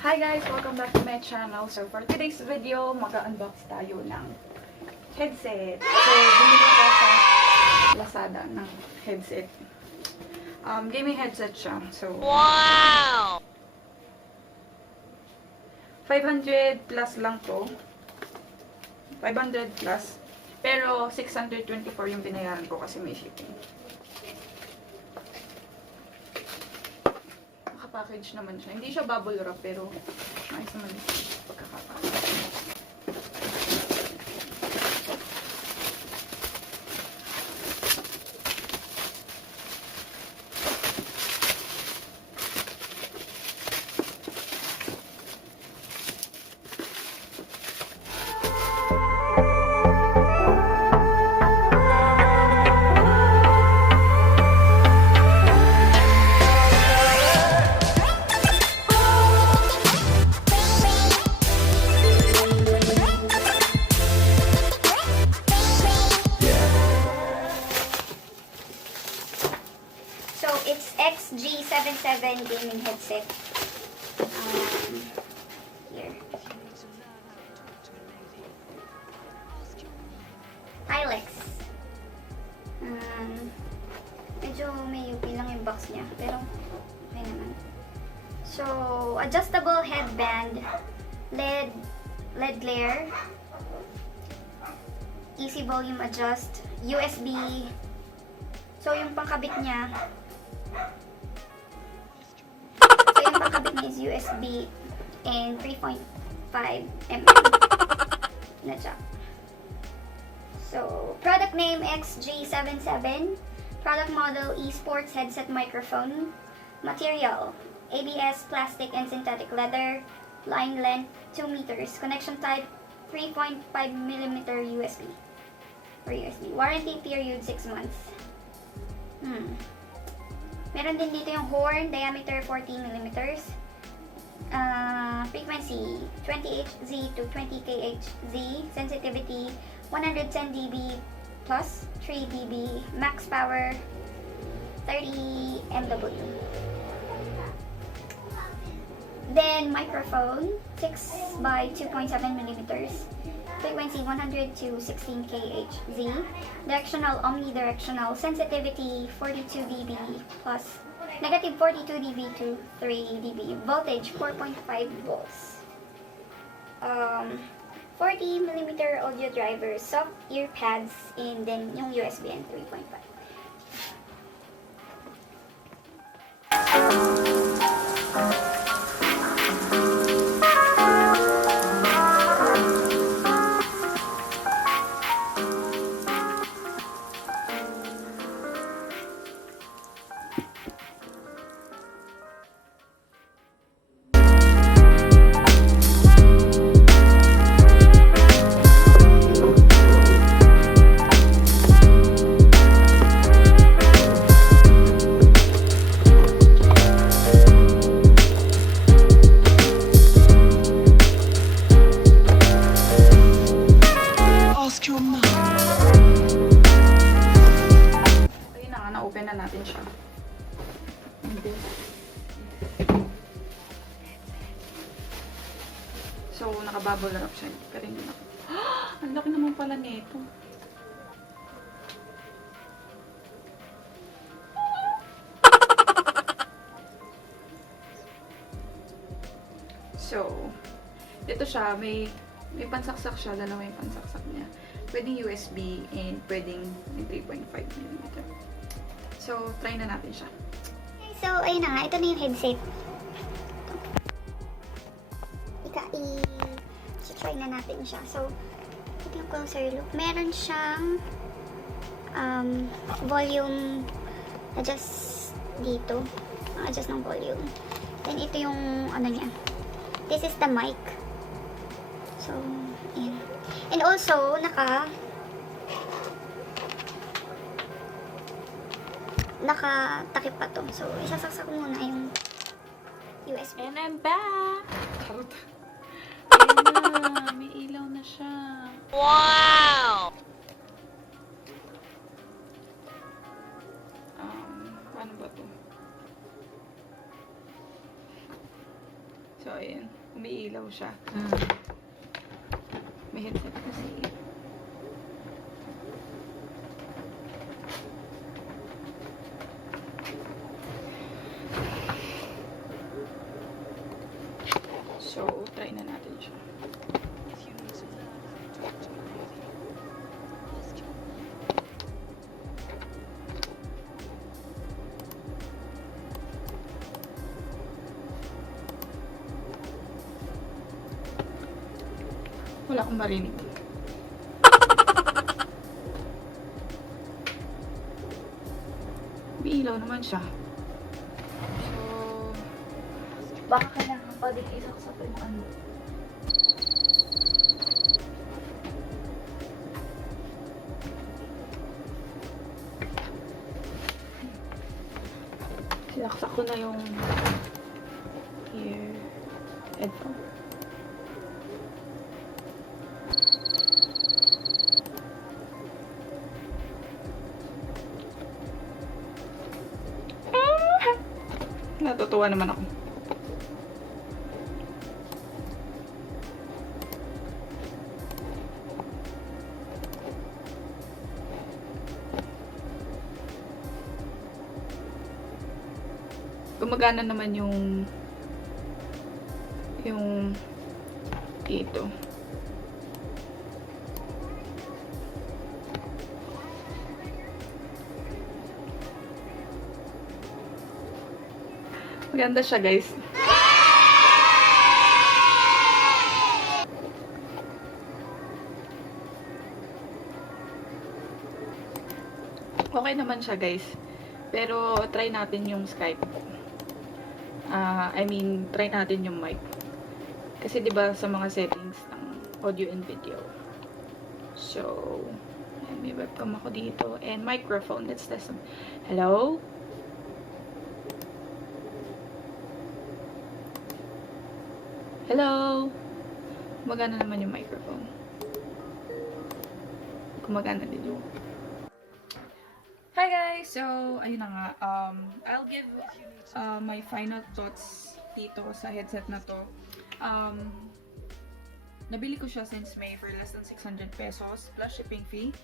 Hi guys! Welcome back to my channel. So for today's video, mag-unbox tayo ng headset. So, bumili ako sa Lazada ng headset. Gaming headset siya. So, wow! 500 plus lang to. 500 plus. Pero 624 yung binayaran ko kasi may shipping. Package naman siya. Hindi siya bubble wrap pero nice naman yung pagkakapackage. It's X-G77 gaming headset. Here. TYLEX. Medyo may UP lang yung box niya. Pero, okay naman. So, adjustable headband. LED glare. Easy volume adjust. USB. So, yung pangkabit niya, is USB and 3.5 mm na jack. So, product name X-G77. Product model eSports headset microphone. Material ABS, plastic and synthetic leather. Line length 2 meters. Connection type 3.5 mm USB. Or USB. Warranty period 6 months. Meron din dito yung horn, diameter 40 mm. Frequency 20 Hz to 20 kHz. Sensitivity 110 dB plus 3 dB. Max power 30 mW. Then microphone 6 by 2.7 mm. Frequency 100 to 16 kHz. Directional, omnidirectional. Sensitivity 42 dB plus negative 42 dB to 3 dB. Voltage 4.5 volts. 40 mm audio driver, soft earpads, and then yung USB and 3.5. Na-open na natin siya. So, naka-bubble wrap siya. Pero hindi na. Ang laki naman pala nito. So, dito siya. May pansaksak siya. Dalawa yung pansaksak niya. Pwedeng USB and pwedeng 3.5 mm. So, try na natin siya. So, ayun na nga. Ito na yung headset. I-try na natin siya. So, ito yung closer look. Meron siyang volume adjust dito. Adjust ng volume. Then, ito yung ano niya. This is the mic. So, ayan. And also, nakatakip pa to. So, isasaksak ko muna yung USB. And I'm back! Ayan na, may ilaw na siya. Wow! Paano ba to? So, ayan. Umiilaw siya. May headset kasi. So, try na natin siya. Wala akong marinig. Ilaw naman siya. So, baka kailangan pa din isaksak yung ano. Sinaksak ko na yung ear headphone. Natutuwa naman ako. Gumagana naman yung dito. Maganda siya, guys. Okay naman siya, guys. Pero try natin yung Skype. Try natin yung mic. Kasi 'di ba sa mga settings ng audio and video. So, may webcam ako dito and microphone. Let's test them. Hello? Hello? Gumagana naman yung microphone. Gumagana din yung... Hi guys! So, ayun na nga. I'll give my final thoughts dito sa headset na to. Nabili ko siya since May for less than 600 pesos plus shipping fee.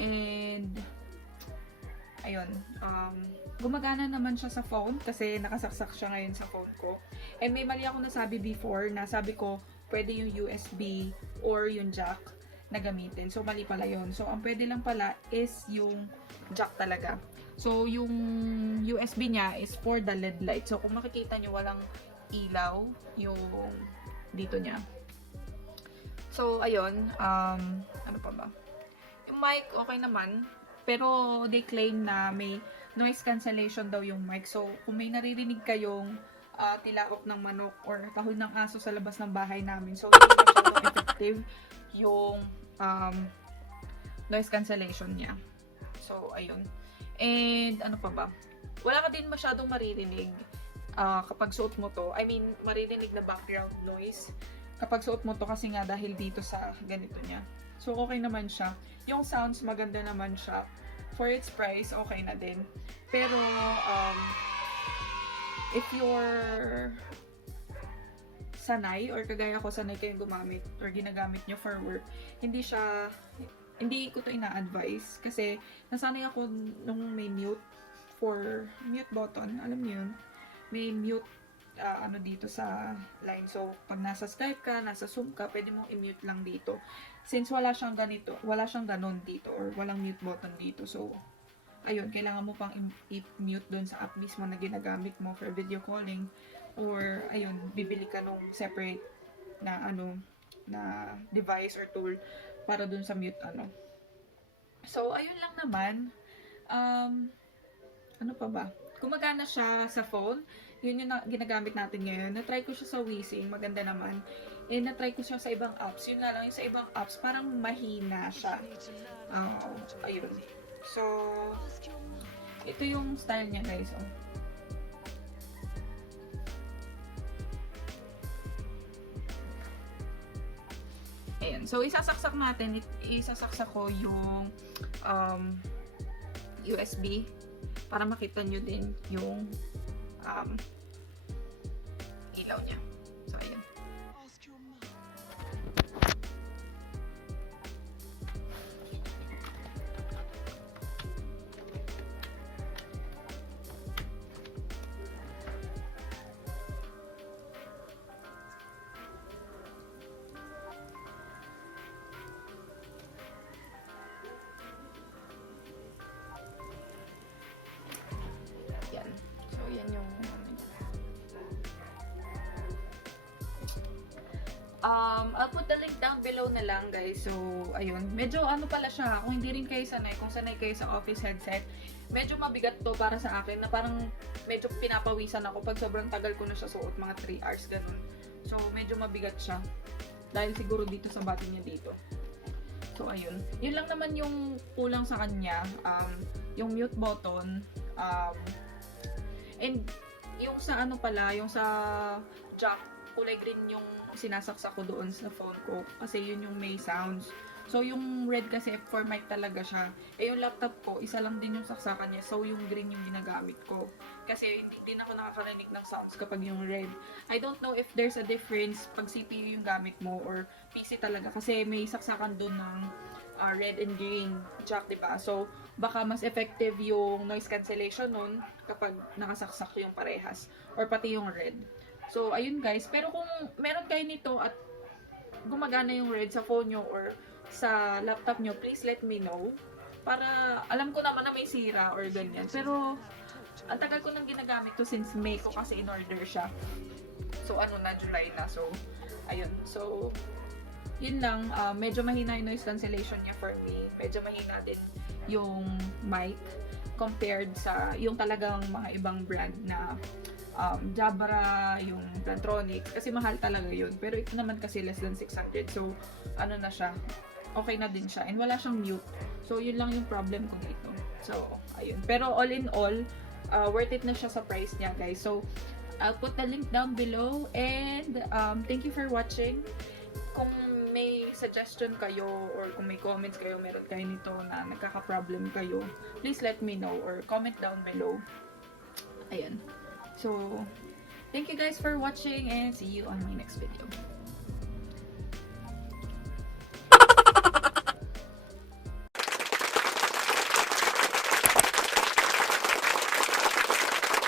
And, ayun. Gumagana naman siya sa phone kasi nakasaksak siya ngayon sa phone ko. And may mali ako nasabi before na sabi ko pwede yung USB or yung jack na gamitin. So, mali pala yun. So, ang pwede lang pala is yung jack talaga. So, yung USB niya is for the LED light. So, kung makikita nyo, walang ilaw yung dito niya. So, ayun. Ano pa ba? Yung mic, okay naman. Pero, they claim na may noise cancellation daw yung mic. So, kung may naririnig kayong tilaok ng manok or tahol ng aso sa labas ng bahay namin. So, hindi masyadong effective yung noise cancellation niya. So, ayun. And, ano pa ba? Wala ka din masyadong maririnig kapag suot mo to. Maririnig na background noise kapag suot mo to kasi nga dahil dito sa ganito niya. So, okay naman siya. Yung sounds, maganda naman siya. For its price, okay na din. Pero, if you're sanay or kagaya ko sanay kayong gumamit or ginagamit nyo for work, hindi ko to ina-advise kasi nasanay ako nung may mute button, alam niyo yun, may mute dito sa line. So, pag nasa Skype ka, nasa Zoom ka, pwede mong i-mute lang dito. Since wala siyang ganon dito or walang mute button dito. So, ayun, kailangan mo pang i-mute doon sa app mismo na ginagamit mo for video calling. Or, ayun, bibili ka nung separate na na device or tool para doon sa mute So, ayun lang naman. Ano pa ba? Gumagana siya sa phone. Yun yung ginagamit natin ngayon. Na-try ko siya sa Wheezing. Maganda naman. And na-try ko siya sa ibang apps. Yun nga lang, yung sa ibang apps, parang mahina siya. Ayun. So, ito yung style niya, guys. Ayan. So, isasaksak natin. Isasaksak ko yung USB para makita nyo din yung ilaw niya. So, I'll put the link down below na lang, guys. So, ayun. Medyo ano pala siya, kung hindi rin kayo sanay, kung sanay kayo sa office headset, medyo mabigat to para sa akin, na parang medyo pinapawisan ako pag sobrang tagal ko na siya suot, mga 3 hours, ganun. So, medyo mabigat siya. Dahil siguro dito sa button niya dito. So, ayun. Yun lang naman yung kulang sa kanya. Yung mute button. And, yung sa ano pala, yung sa jack, kulay green yung sinasaksak ko doon sa phone ko. Kasi yun yung may sounds. So, yung red kasi for mic talaga siya. Eh, yung laptop ko, isa lang din yung saksakan niya. So, yung green yung ginagamit ko. Kasi hindi din ako nakakarinig ng sounds kapag yung red. I don't know if there's a difference pag CPU yung gamit mo or PC talaga. Kasi may saksakan doon ng red and green jack, diba? So, baka mas effective yung noise cancellation nun kapag nakasaksak yung parehas. Or pati yung red. So, ayun guys. Pero kung meron kayo nito at gumagana yung red sa phone nyo or sa laptop nyo, please let me know. Para, alam ko naman na may sira or ganyan. Pero, ang tagal ko nang ginagamit to since May ko kasi in-order siya. So, ano na, July na. So, ayun. So, yun lang. Medyo mahina yung noise cancellation niya for me. Medyo mahina din yung mic compared sa yung talagang mga ibang brand na Jabra, yung Plantronics, kasi mahal talaga yun. Pero ito naman kasi less than 600. So, ano na siya, okay na din siya. And wala siyang mute. So, yun lang yung problem ko dito. So, ayun. Pero all in all, worth it na siya sa price niya, guys. So, I'll put the link down below. And, thank you for watching. Kung may suggestion kayo or kung may comments kayo, meron kayo nito na nagkaka-problem kayo, please let me know or comment down below. Ayan. So, thank you guys for watching and see you on my next video.